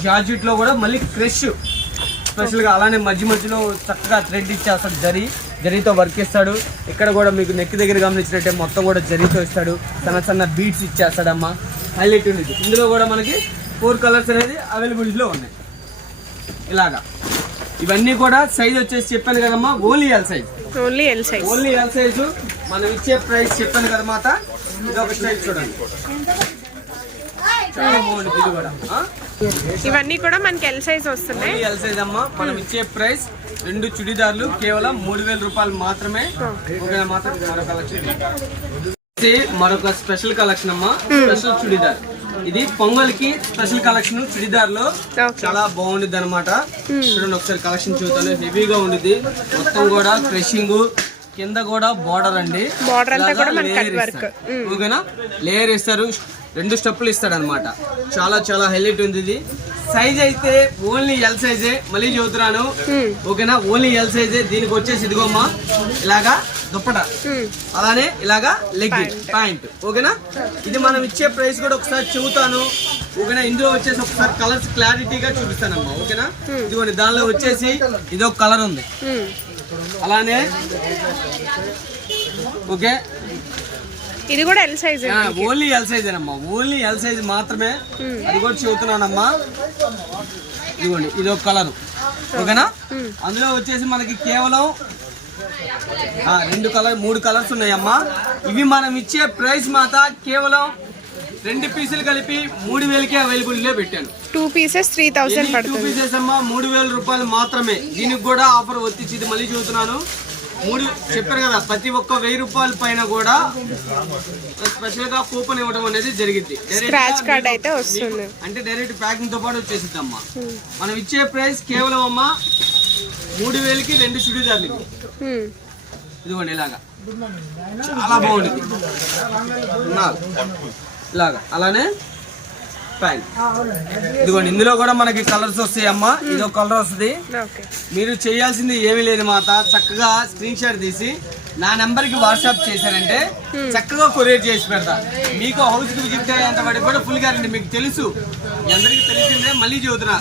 జార్జెట్ లో కూడా మళ్ళీ క్రష్ స్పెషల్ గా అలానే మధ్యలో చక్కగా థ్రెడ్ ఇచ్చేస్తాడు జరీతో వర్క్ ఇస్తాడు ఇక్కడ కూడా మీకు నెక్ దగ్గర గమనించినట్టే మొత్తం కూడా జరీతో ఇస్తాడు సన్న బీట్స్ ఇచ్చేస్తాడమ్మా హైలైట్ ఉండేది ఇందులో కూడా మనకి 4 కలర్స్ అనేది అవైలబిలిటీలో ఉన్నాయి ఇలాగా ఇవన్నీ కూడా సైజ్ వచ్చేసి చెప్పాను కదమ్మా ఓన్లీ ఎల్ సైజ్ మనం ఇచ్చే ప్రైస్ చెప్పాను కదా మాత ఇది ఒక సైజ్ చూడండి చాలా బాగుంది ఇది కూడా ఇవన్నీ కూడా మనకి ఎల్ సైజ్ వస్తున్నాయి ఎల్ సైజ్ అమ్మా మనం ఇచ్చే ప్రైస్ 2 చుడిదార్లు కేవలం 3000 రూపాయలు మాత్రమే మాత్రం మరొక స్పెషల్ కలెక్షన్ అమ్మా స్పెషల్ చుడిదార్ ఇది పొంగల్కి స్పెషల్ కలెక్షన్ చుడిదార్ లో చాలా బాగుంటుంది అనమాట చూడండి ఒకసారి కలెక్షన్ చూద్దాం హెవీగా ఉండిద్ది మొత్తం కూడా క్రషింగ్ కింద కూడా బార్డర్ అండి ఓకేనా లేయర్ ఇస్తారు 2 స్టెప్పులు ఇస్తాడు అనమాట చాలా చాలా హైలైట్ ఉంది ఇది సైజ్ అయితే ఓన్లీ ఎల్ సైజే మళ్ళీ చెబుతున్నాను ఓకేనా ఓన్లీ ఎల్ సైజే దీనికి వచ్చేసి ఇదిగోమ్మా ఇలాగా దుప్పట అలానే ఇలాగా లెగ్ ప్యాంట్ ఓకేనా ఇది మనం ఇచ్చే ప్రైస్ కూడా ఒకసారి చెబుతాను ఓకేనా ఇందులో వచ్చేసి ఒకసారి కలర్స్ క్లారిటీగా చూపిస్తానమ్మా ఓకేనా ఇదిగోండి దానిలో వచ్చేసి ఇది ఒక కలర్ ఉంది అలానే ఓకే ఇది కూడా L size only L size అమ్మా ఓన్లీ ఎల్ సైజ్ మాత్రమే అది కూడా చెబుతున్నానమ్మా ఇదిగోండి ఇది ఒక కలర్ ఓకేనా అందులో వచ్చేసి మనకి కేవలం 3 కలర్స్ ఉన్నాయమ్మా ఇవి మనం ఇచ్చే ప్రైస్ మాత్రం కేవలం 2 పీసులు కలిపి 3000కే అవైలబుల్ పెట్టాను 2 పీసెస్ 3000 పడుతుంది 2 పీసెస్ అమ్మా 3000 రూపాయలు మాత్రమే దీనికి కూడా ఆఫర్ వచ్చి మళ్ళీ చెబుతున్నాను 3 చెప్పారు కదా ప్రతి ఒక్క 1000 రూపాయల పైన కూడా స్పెషల్ గా కూపన్ ఇవ్వడం అనేది జరిగింది స్క్రాచ్ కార్డ్ అయితే వస్తుంది అంటే డైరెక్ట్ ప్యాకింగ్ తో పాటు వచ్చేసింది అమ్మా మనం ఇచ్చే ప్రైస్ కేవలం అమ్మా 3000కి 2 చుడిదార్లు ఇదిగోండి ఇలాగా చాలా బాగుంటుంది ఇలాగా అలానే ప్యాంట్ ఇదిగోండి ఇందులో కూడా మనకి కలర్స్ వస్తాయి అమ్మా ఇది ఒక కలర్ వస్తుంది మీరు చేయాల్సింది ఏమీ లేదు మాత చక్కగా స్క్రీన్ షాట్ తీసి నా నెంబర్ కి వాట్సాప్ చేశారంటే చక్కగా కొరియర్ చేసి పెడతా మీకు హౌస్ కి విజిట్ అయ్యేంత వాడికి కూడా ఫుల్ గ్యారెంటీ మీకు తెలుసు అందరికి తెలిసిందే మళ్ళీ చెబుతున్నా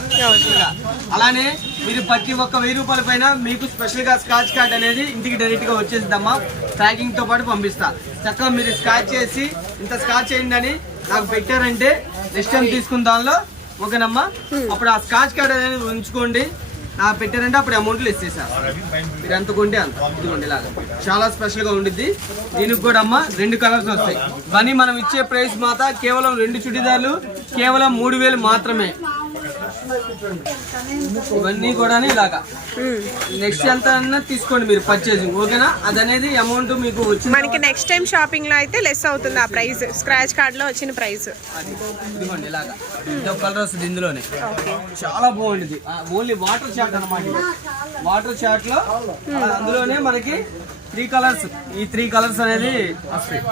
అలానే మీరు ప్రతి ఒక్క 1000 రూపాయల పైన మీకు స్పెషల్ గా స్క్రాచ్ కార్డ్ అనేది ఇంటికి డైరెక్ట్ గా వచ్చేసిద్దమ్మా ప్యాకింగ్ తో పాటు పంపిస్తా చక్కగా మీరు స్క్రాచ్ చేసి ఇంత స్క్రాచ్ చేయండి అని నాకు పెట్టారంటే నెక్స్ట్ టైం తీసుకున్న దానిలో ఓకేనమ్మా అప్పుడు ఆ స్క్రాచ్ కార్డ్ అనేది ఉంచుకోండి నాకు పెట్టారంటే అప్పుడు అమౌంట్లు ఇచ్చేసారు మీరు ఎంత కొంటే అంత ఇదిగోండి ఇలాగా చాలా స్పెషల్ గా ఉండిద్ది దీనికి కూడా అమ్మ 2 కలర్స్ వస్తాయి కానీ మనం ఇచ్చే ప్రైస్ మాత్రం కేవలం 2 చుడిదార్లు కేవలం 3000 మాత్రమే ఇవన్నీ కూడా ఇలాగా నెక్స్ట్ ఎంత అన్నా తీసుకోండి మీరు పర్చేసింగ్ ఓకేనా అది అనేది అమౌంట్ మీకు వచ్చి మనకి నెక్స్ట్ టైం షాపింగ్ లో అయితే లెస్ అవుతుంది ఆ ప్రైస్ స్క్రాచ్ కార్డ్ లో వచ్చిన ప్రైస్ ఇదిగోండి ఇలాగా ఇది కలర్ వస్తుంది ఇందులోనే చాలా బాగుంటుంది ఓన్లీ వాటర్ చాట్ అన్నమాట వాటర్ చాట్ లో అందులోనే మనకి 3 కలర్స్ ఈ 3 కలర్స్ అనేది వస్తాయి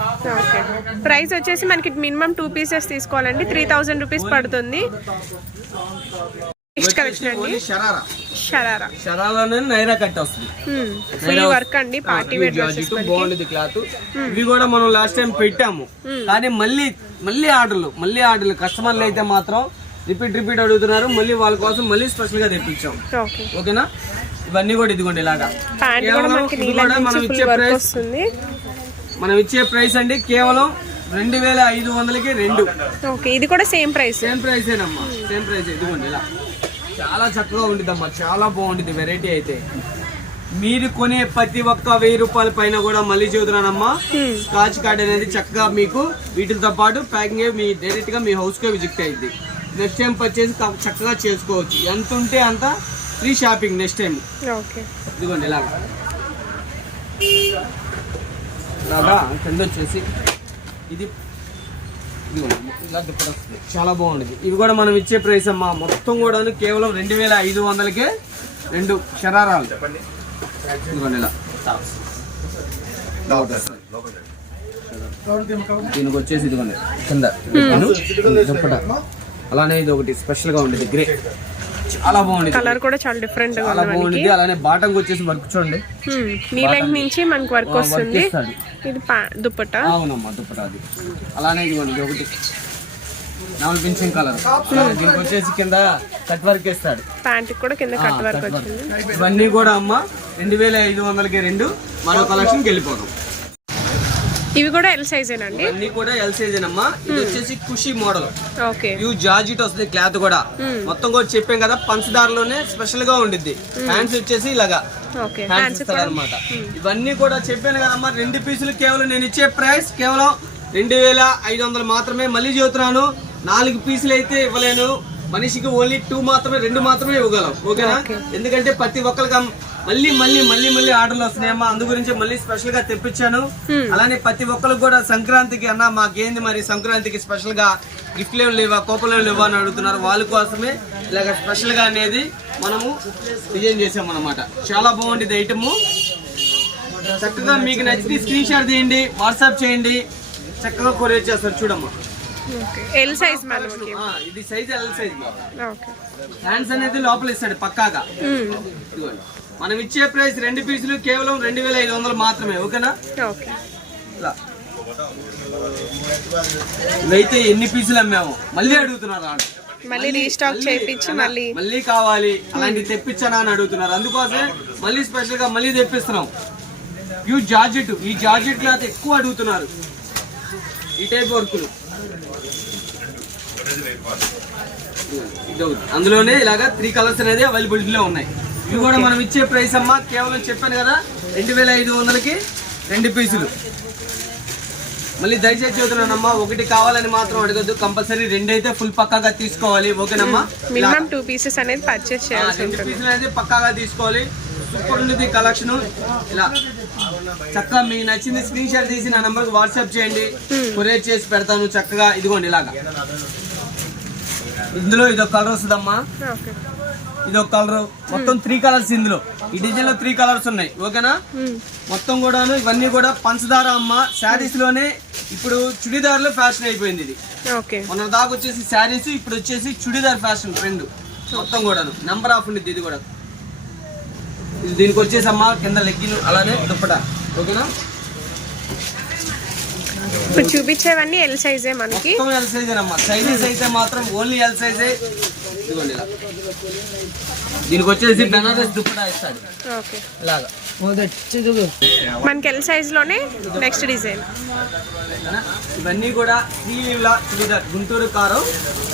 ప్రైస్ వచ్చేసి మనకి మినిమం 2 పీసెస్ తీసుకోవాలండి 3000 రూపీస్ పడుతుంది నెక్స్ట్ కలెక్షన్ అండి షరారాలోనే నైరా కట్ వస్తుంది ఫుల్ వర్క్ అండి పార్టీ వేర్ డ్రెస్సెస్ బాగుంది క్లాత్ ఇవి కూడా మనం లాస్ట్ టైం పెట్టాము కానీ మళ్ళీ ఆర్డర్లు కస్టమర్లు అయితే మాత్రం రిపీట్ అడుగుతున్నారు మళ్ళీ వాళ్ళ కోసం మళ్ళీ స్పెషల్ గా తెప్పించాం ఓకేనా ఇవన్నీ కూడా ఇదిగోండి ఇలాగా మనం ఇచ్చే ప్రైస్ అండి కేవలం 2500కి 2 ఇది కూడా సేమ్ ప్రైస్ ఏనమ్మా సేమ్ ప్రైస్ ఇదిగోండి ఇలా చాలా చక్కగా ఉండిద్దమ్మా చాలా బాగుంటుంది వెరైటీ అయితే మీరు కొనే ప్రతి ఒక్క 1000 రూపాయల పైన కూడా మళ్ళీ చెబుతున్నానమ్మా, స్కాచ్ కార్డ్ అనేది చక్కగా మీకు వీటితో పాటు ప్యాకింగ్ మీ డైరెక్ట్ గా మీ హౌస్ కే విజిట్ అయ్యింది. నెక్స్ట్ టైం పర్చేసి చక్కగా చేసుకోవచ్చు. ఎంత ఉంటే అంత ఫ్రీ షాపింగ్ నెక్స్ట్ టైం. ఇదిగోండి ఇలాగా కింద వచ్చేసి ఇది ఇలా దుప్పటి వస్తుంది, చాలా బాగుంటుంది. ఇవి కూడా మనం ఇచ్చే ప్రైస్ అమ్మా, మొత్తం కూడా కేవలం 2500కే 2 శరారాలు. ఇదిగోండి ఇలా దీనికి వచ్చేసి ఇదిగోండి కింద దుప్పట. అలానే ఇది ఒకటి స్పెషల్ గా ఉండేది గ్రే, చాలా బాగుంది. కలర్ కూడా చాలా డిఫరెంట్ గా చాలా బాగుంది. అలానే బాటం వచ్చేసి వర్క్ చూడండి, నీ లెంగ్త్ నుంచి మనకు వర్క్ వస్తుంది. ఇది దుప్పట. అవునమ్మా దుప్పట అది. అలానే ఇదిగోండి ఇది ఒకటి నాలుగు పింఛన్ కలర్. దీనికి వచ్చేసి కింద కట్ వర్క్ వేస్తాడు, ప్యాంట్ కూడా కింద కట్ వర్క్ వచ్చింది. ఇవన్నీ కూడా అమ్మ 2500కి 2. మరో కలెక్షన్కి వెళ్ళిపోతాం. ఇవి కూడా ఎల్ సైజేనండి? అన్ని కూడా ఎల్ సైజేనమ్మా. ఇది వచ్చేసి ఖుషి మోడల్, ఓకే. ఇవి జార్జిట్ వస్తుంది క్లాత్ కూడా. మొత్తం కూడా చెప్పాం కదా పంచదారలోనే స్పెషల్ గా ఉండిద్ది. హ్యాండ్స్ వచ్చేసి ఇలాగా హ్యాండ్స్ ఇస్తారు అనమాట. ఇవన్నీ కూడా చెప్పాను కదమ్మా, 2 పీసులు కేవలం నేను ఇచ్చే ప్రైస్ కేవలం 2500 మాత్రమే. మళ్ళీ చెబుతున్నాను, 4 పీసులు అయితే ఇవ్వలేను. మనిషికి ఓన్లీ 2 మాత్రమే ఇవ్వగలం, ఓకేనా? ఎందుకంటే ప్రతి ఒక్కరికి మళ్ళీ మళ్ళీ మళ్ళీ మళ్ళీ ఆర్డర్లు వస్తున్నాయమ్మా, అందు గురించి మళ్ళీ స్పెషల్ గా తెప్పించాను. అలానే ప్రతి ఒక్కరికి కూడా సంక్రాంతికి అన్న మాకేంది మరి సంక్రాంతికి స్పెషల్ గా గిఫ్ట్లు ఏమి లేవా, కోపలు ఏమి లేవా అని అడుగుతున్నారు. వాళ్ళ కోసమే ఇలాగ స్పెషల్ గా అనేది మనము డిజైన్ చేసాం అన్నమాట. చాలా బాగుంటుంది ఐటమ్. చక్కగా మీకు నచ్చితే స్క్రీన్ షాట్ తీయండి, వాట్సాప్ చేయండి, చక్కగా కొరియర్ చేస్తారు. చూడమ్మా ఎల్ సైజ్, ఇది సైజ్ ఎల్ సైజ్. హ్యాండ్స్ అనేది లోపల ఇస్తాడు పక్కాగా. మనం ఇచ్చే ప్రైస్ 2 పీసులు కేవలం 2500 మాత్రమే, ఓకేనా? ఇవైతే ఎన్ని పీసులు అమ్మాము మళ్ళీ అడుగుతున్నారు, మళ్ళీ రీస్టాక్ చేయించి మళ్ళీ కావాలి అలాంటి తెప్పించానా అని అడుగుతున్నారు. అందుకోసమే మళ్ళీ స్పెషల్ గా మళ్ళీ తెప్పిస్తున్నాం. యూ జార్జెట్, ఈ జార్జెట్ క్లాత్ ఎక్కువ అడుగుతున్నారు, ఈ టైప్ వర్కులు. అందులోనే ఇలాగా 3 కలర్స్ అనేది అవైలబిలిటీలో ఉన్నాయి. ఇవి కూడా మనం ఇచ్చే ప్రైస్ అమ్మా కేవలం చెప్పాను కదా 2500కి 2 పీసులు. మళ్ళీ దయచేసి చెబుతున్నానమ్మా, ఒకటి కావాలని మాత్రం అడగద్దు, కంపల్సరీ 2 అయితే ఫుల్ పక్కాగా తీసుకోవాలి, ఓకేనమ్మా? మినిమం 2 పీసెస్ అనేది పర్చేస్ చేయాలి, 2 పీసులు అనేది పక్కాగా తీసుకోవాలి. సూపర్ ఉంది కలెక్షన్. ఇలా చక్కగా మీకు నచ్చింది స్క్రీన్ షాట్ తీసి నా నంబర్ వాట్సాప్ చేయండి, కొరియర్ చేసి పెడతాను చక్కగా. ఇదిగోండి ఇలాగా, ఇందులో ఇదొక కలర్ వస్తుందమ్మా, ఇదొక కలర్, మొత్తం 3 కలర్స్. ఇందులో ఈ డిజైన్ లో 3 కలర్స్ ఉన్నాయి, ఓకేనా? మొత్తం కూడాను ఇవన్నీ కూడా పంచదార అమ్మ. శారీస్ లోనే ఇప్పుడు చుడిదార్ లో ఫ్యాషన్ అయిపోయింది. ఇది మొన్న దాకా వచ్చేసి శారీస్, ఇప్పుడు వచ్చేసి చుడిదార్ ఫ్యాషన్ ట్రెండ్. మొత్తం కూడాను నెంబర్ ఆఫ్ ఉంది. ఇది కూడా దీనికి వచ్చేసి అమ్మ కింద లెగ్గిన్, అలానే దుప్పట, ఓకేనా? ఇప్పుడు చూపించేవన్నీ ఎల్ సైజే మనకి, మొత్తం ఎల్ సైజేనమ్మా. సైజెస్ అయితే మాత్రం ఓన్లీ ఎల్ సైజే. ఇదిగోండి ఇలా, దీనికి వచ్చేసి బెనారస్ దుప్పట ఇస్తాడు ఇలాగా. మనకి ఎల్ సైజ్ లోనే నెక్స్ట్ డిజైన్. ఇవన్నీ కూడా శ్రీలీల చుడిదార్, గుంటూరు కారం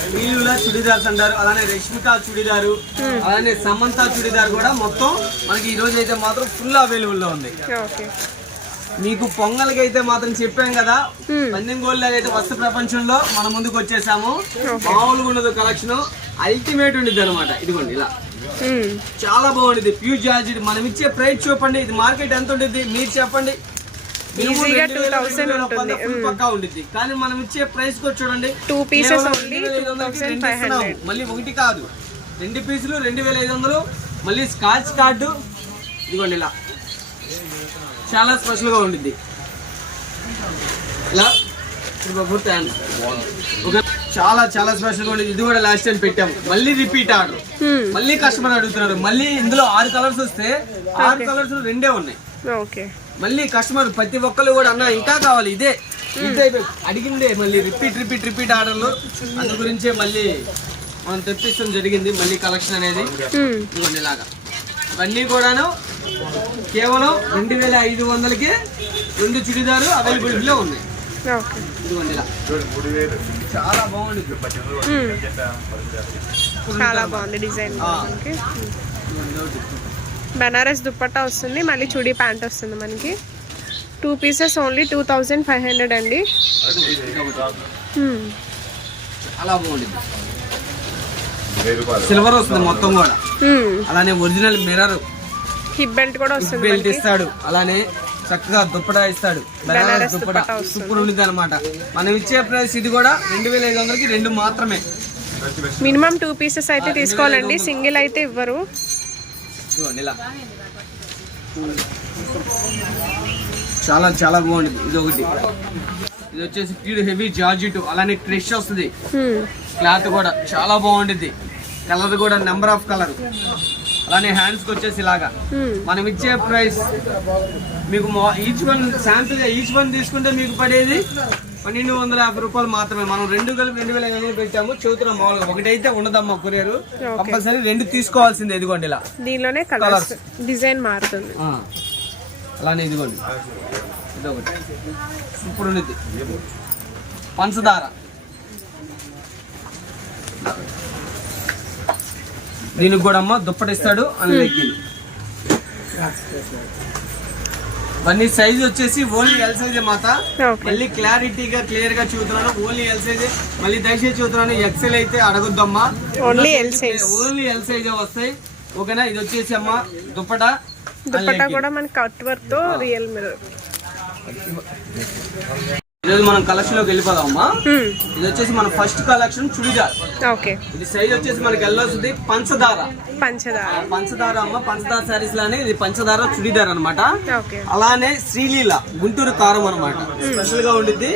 శ్రీలీల చుడిదార్స్ అంటారు. అలానే రష్మిక చుడిదారు, అలానే సమంత చుడిదార్ కూడా మొత్తం మనకి ఈ రోజు అయితే మాత్రం ఫుల్ అవైలబుల్ లో ఉంది. మీకు పొంగల్కి అయితే మాత్రం చెప్పాం కదా, పందెంగోళ్ళ అయితే వస్త్ర ప్రపంచంలో మన ముందుకు వచ్చేసాము. మామూలుగా ఉండదు కలెక్షన్, అల్టిమేట్ ఉండేది అనమాట. ఇదిగోండి ఇలా చాలా బాగుండేది, ప్యూర్ జార్జెట్. మనం ఇచ్చే ప్రైస్ చూపండి, ఇది మార్కెట్ ఎంత ఉంటుంది మీరు చెప్పండి. పక్కా ఉండిద్ది, కానీ మనం ఇచ్చే ప్రైస్ కూడా చూడండి, 2 పీసెస్ మళ్ళీ ఒకటి కాదు 2 పీసులు 2500. మళ్ళీ స్కాచ్ కార్డు, ఇదిగోండి ఇలా చాలా స్పెషల్ గా ఉండిద్ది. ఇలా చాలా చాలా స్పెషల్ గా ఉండేది. ఇది కూడా లాస్ట్ టైం పెట్టాము, మళ్ళీ రిపీట్ ఆర్డర్. మళ్ళీ కస్టమర్ అడుగుతున్నారు. మళ్ళీ ఇందులో 6 కలర్స్ వస్తే 6 కలర్స్ 2 ఉన్నాయి. మళ్ళీ కస్టమర్ ప్రతి ఒక్కరు కూడా అన్న ఇంకా కావాలి, ఇదే అడిగిందే మళ్ళీ రిపీట్ ఆర్డర్లు. అందు గురించే మళ్ళీ మనం తెప్పించడం జరిగింది మళ్ళీ కలెక్షన్ అనేది. ఇదిగోండి ఇలాగా ఇవన్నీ కూడాను కేవలం 2500కి 2 చుడిదారు అవైలబిలిటీలో ఉన్నాయి. ఇదిగోండి ఇలా చాలా బాగుంది, చాలా బాగుంది డిజైన్. బనారస్ దుప్పట్టా వస్తుంది, మళ్ళీ చుడీ ప్యాంట్ వస్తుంది మనకి. 2 పీసెస్ ఓన్లీ 2500 అండి. చాలా బాగుంది. సిల్వర్ వస్తుంది మొత్తం కూడా. అలానే ఒరిజినల్ మిర్రర్ హిప్ బెల్ట్ కూడా వస్తుంది, బెల్ట్ ఇస్తాడు. అలానే చక్కగా దుప్పటా ఇస్తాడు. బనారస్ దుప్పటా సూపర్ ఉంది అనమాట. మనం ఇచ్చే ప్రైస్ ఇది కూడా 2500కి 2 మాత్రమే. మినిమం 2 పీసెస్ అయితే తీసుకోవాలండి, సింగిల్ అయితే ఇవ్వరు. ఇలా చాలా చాలా బాగుంది. ఇది ఒకటి. ఇది వచ్చేసి ప్యూర్ హెవీ జార్జెట్, అలానే క్రష్ వస్తుంది. క్లాత్ కూడా చాలా బాగుంటుంది. కలర్ కూడా నెంబర్ ఆఫ్ కలర్. అలానే హ్యాండ్స్ కి వచ్చేసి ఇలాగా. మనం ఇచ్చే ప్రైస్ మీకు each one sample each one తీసుకుంటే మీకు పడేది 1250 రూపాయలు మాత్రమే. మనం 2 కలిపి 2500 పెట్టాము. చెబుతున్నాం మామూలుగా ఒకటైతే ఉండదమ్మా కొరియర్, కంపల్సరీ 2 తీసుకోవాల్సిందే. ఇదిగోండి ఇలా దీనిలోనే కలర్స్ డిజైన్ మారుతుంది. అలానే ఇదిగోండి ఇదొకటి సూపర్ ఉన్నది. పంచదార దీనికి కూడా అమ్మ దుప్పటిస్తాడు అని లెగ్గిన్. ఇవన్నీ సైజ్ వచ్చేసి ఓన్లీ ఎల్ సైజే మాత. మళ్ళీ క్లారిటీగా క్లియర్ గా చూస్తున్నాను, ఓన్లీ ఎల్ సైజే. మళ్ళీ దయచేసి చూస్తున్నాను, ఎక్సెల్ అయితే అడగొద్దమ్మా, only L size. Only L సైజే వస్తాయి. ఓకేనా. ఇది వచ్చేసి అమ్మ దుప్పటా కూడా మనకి కట్ వర్క్ తో రియల్ మిర్రర్. ఈరోజు మనం కలెక్షన్ లోకి వెళ్ళిపోదామమ్మా. ఇది వచ్చేసి మన ఫస్ట్ కలెక్షన్ చుడిదార్. ఓకే. ఇది సైజ్ వచ్చేసి మనకి ఎల్లొస్తుంది పంచదార. పంచదార అమ్మ, పంచదార సారీస్ లానే ఇది పంచదార చుడిదార్ అనమాట. ఓకే. అలానే శ్రీలీల గుంటూరు కారం అనమాట. స్పెషల్ గా ఉండిద్ది.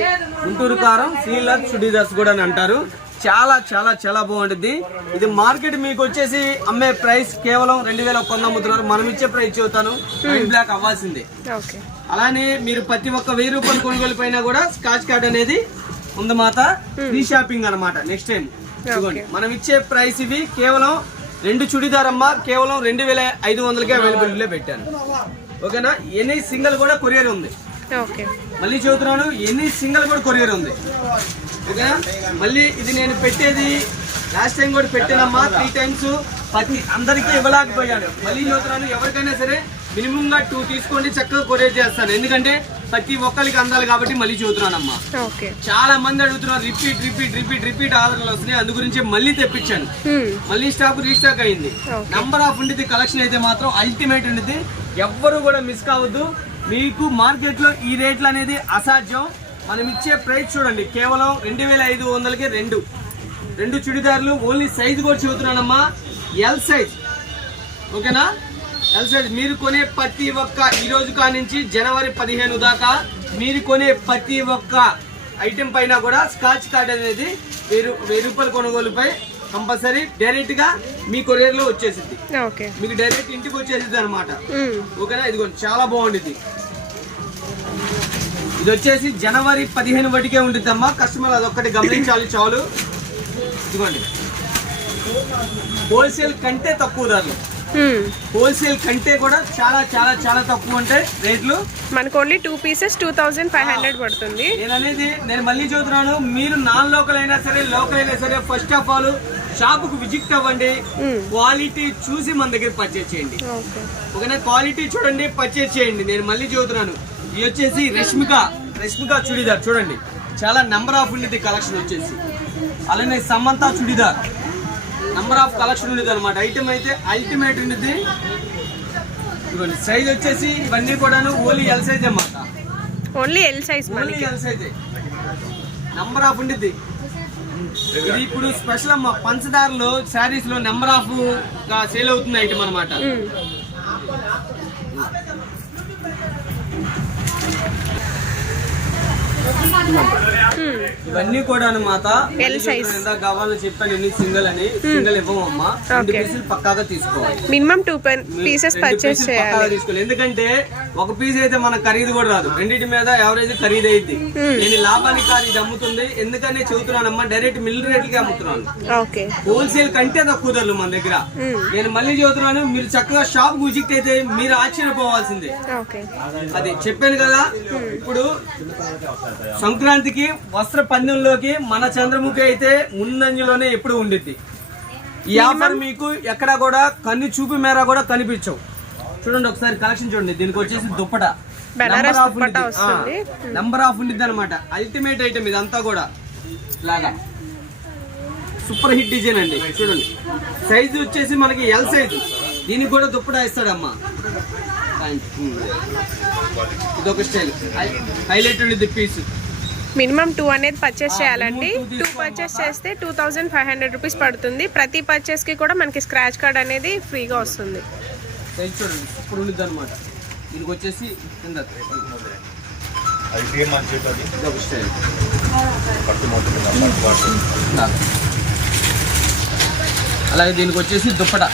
గుంటూరు కారం శ్రీలీల చుడిదార్స్ కూడా అని అంటారు. చాలా చాలా చాలా బాగుంటుంది. ఇది మార్కెట్ మీకు వచ్చేసి అమ్మే ప్రైస్ కేవలం 2100 అమ్ముతున్నారు. మనం ఇచ్చే ప్రైస్ చెబుతాను, బ్లాక్ అవ్వాల్సిందే. అలానే మీరు ప్రతి ఒక్క 1000 రూపాయలు కొనుగోలు పైన కూడా స్కాచ్ కార్డ్ అనేది ఉంది మాత. ఫ్రీ షాపింగ్ అనమాట నెక్స్ట్ టైం. మనం ఇచ్చే ప్రైస్ ఇవి కేవలం 2 చుడిదార్ అమ్మ, కేవలం 2500కే అవైలబిలిటీలో పెట్టాను. ఓకేనా. ఎనీ సింగిల్ కూడా కొరియర్ ఉంది. మళ్ళీ చెబుతున్నాను, ఎనీ సింగిల్ కూడా కొరియర్ ఉంది. ఓకేనా. మళ్ళీ ఇది నేను పెట్టేది లాస్ట్ టైం కూడా పెట్టానమ్మా 3 టైమ్స్. ప్రతి అందరికీ ఇవ్వలేకపోయాను. మళ్ళీ చెబుతున్నాను, ఎవరికైనా సరే మినిమం గా 2 తీసుకోండి, చక్కగా కొరియర్ చేస్తాను. ఎందుకంటే ప్రతి ఒక్కరికి అందాలి కాబట్టి మళ్ళీ చెబుతున్నానమ్మా. చాలా మంది అడుగుతున్నారు, రిపీట్ ఆర్డర్లు వస్తున్నాయి. అందు గురించి మళ్ళీ తెప్పించాను. మళ్ళీ స్టాక్ రీస్టాక్ అయింది. నంబర్ ఆఫ్ ఉండేది. కలెక్షన్ అయితే మాత్రం అల్టిమేట్ ఉండేది. ఎవ్వరు కూడా మిస్ కావద్దు. మీకు మార్కెట్ లో ఈ రేట్లు అనేది అసాధ్యం. మనం ఇచ్చే ప్రైస్ చూడండి, కేవలం 2500కే 2 చుడిదార్లు. ఓన్లీ సైజ్ కూడా చెబుతున్నానమ్మా, ఎల్ సైజ్. ఓకేనా. L size. మీరు కొనే ప్రతి ఒక్క ఈ రోజు కానించి జనవరి 15 దాకా మీరు కొనే ప్రతి ఒక్క ఐటెం పైన కూడా స్కాచ్ కార్డ్ అనేది 1000 రూపాయల కొనుగోలుపై కంపల్సరీ డైరెక్ట్ గా మీ కొరియర్ లో వచ్చేసింది. మీకు డైరెక్ట్ ఇంటికి వచ్చేసింది అనమాట. ఓకేనా. ఇదిగోండి చాలా బాగుంటుంది. ఇది వచ్చేసి జనవరి 15 వరకే ఉంటుంది అమ్మా. కస్టమర్ అదొక్కటి గమనించాలి చాలు. ఇదిగోండి హోల్సేల్ కంటే తక్కువ ధరలు. హోల్సేల్ కంటే కూడా చాలా చాలా చాలా తక్కువ ఉంటాయి రేట్లు. మనకు ఓన్లీ 2 పీసెస్ 2500 పడుతుంది. నేను మళ్ళీ చూస్తున్నాను, మీరు నాన్ లోకల్ అయినా సరే లోకల్ అయినా సరే ఫస్ట్ ఆఫ్ ఆల్ షాప్ కు విజిట్ అవ్వండి. క్వాలిటీ చూసి మన దగ్గర పర్చేజ్ చేయండి. ఓకేనా. క్వాలిటీ చూడండి, పర్చేజ్ చేయండి. నేను మళ్ళీ చూస్తున్నాను, ఇది వచ్చేసి రష్మిక చుడిదార్ చూడండి. చాలా నెంబర్ ఆఫ్ ఉండేది కలెక్షన్ వచ్చేసి. అలానే Samantha churidar number of collection ఉండేది అనమాట. ఐటమ్ అయితే అల్టిమేట్ ఉండేది. ఇవ్వండి సైజ్ వచ్చేసి ఇవన్నీ కూడా ఓన్లీ ఎల్ సైజ్ అన్నమాట. Only L size number of ఉండేది. ఇది ఇప్పుడు స్పెషల్ అమ్మ, పంచదారలో శారీస్ లో నెంబర్ ఆఫ్ గా సేల్ అవుతుంది ఐటమ్ అనమాట. ఇవన్నీ కూడా అనమాట కావాలని చెప్పాను. ఎన్ని సింగిల్ అని సింగిల్ ఇవ్వమమ్మా. 2 పీసులు పక్కాగా తీసుకోవాలి. మినిమం 2 పీసెస్ పర్చేస్ చేయాలి. తీసుకోవాలి. ఎందుకంటే ఒక పీస్ అయితే మన ఖరీదు కూడా రాదు. రెండింటి మీద యావరేజ్ ఖరీదు అయింది. నేను లాభానికి కాదు ఇది అమ్ముతుంది. ఎందుకని చెబుతున్నానమ్మా, డైరెక్ట్ మిల్ రేట్లకి అమ్ముతున్నాను. హోల్సేల్ కంటే తక్కువ ధరలు మన దగ్గర. నేను మళ్ళీ చెబుతున్నాను, మీరు చక్కగా షాప్ విజిట్ అయితే మీరు ఆశ్చర్యపోవాల్సిందే. అది చెప్పాను కదా. ఇప్పుడు సంక్రాంతికి వస్త్ర పందెంలోకి మన చంద్రముఖి అయితే ముందంజలోనే ఎప్పుడు ఉండిద్ది. ఈ ఆఫర్ మీకు ఎక్కడ కూడా కన్ను చూపు మేర కూడా కనిపించవు. చూడండి ఒకసారి కలెక్షన్ చూడండి. దీనికి వచ్చేసి దుప్పట బెనారస్ దుప్పటా వస్తుంది. నెంబర్ ఆఫ్ ఉండిద్ది అనమాట. అల్టిమేట్ ఐటమ్ ఇదంతా కూడా లాగా సూపర్ హిట్ డిజైన్ అండి. చూడండి సైజు వచ్చేసి మనకి ఎల్ సైజు. దీనికి కూడా దుప్పటా ఇస్తాడమ్మా. ఇదొక స్టైల్ హైలైట్ ఉండేది పీస్. మినిమం 2 అనేది పర్చేస్ చేయాలండి. 2 పర్చేస్ చేస్తే 2500 రూపీస్ పడుతుంది. ప్రతి పర్చేస్ కి కూడా మనకి స్క్రాచ్ కార్డ్ అనేది ఫ్రీగా వస్తుంది. సైజ్ చూడండి సూపర్ ఉండిద్ది అనమాట. దీనికి వచ్చేసి కింద ఇదొక స్టైల్. అలాగే దీనికి వచ్చేసి దుప్పట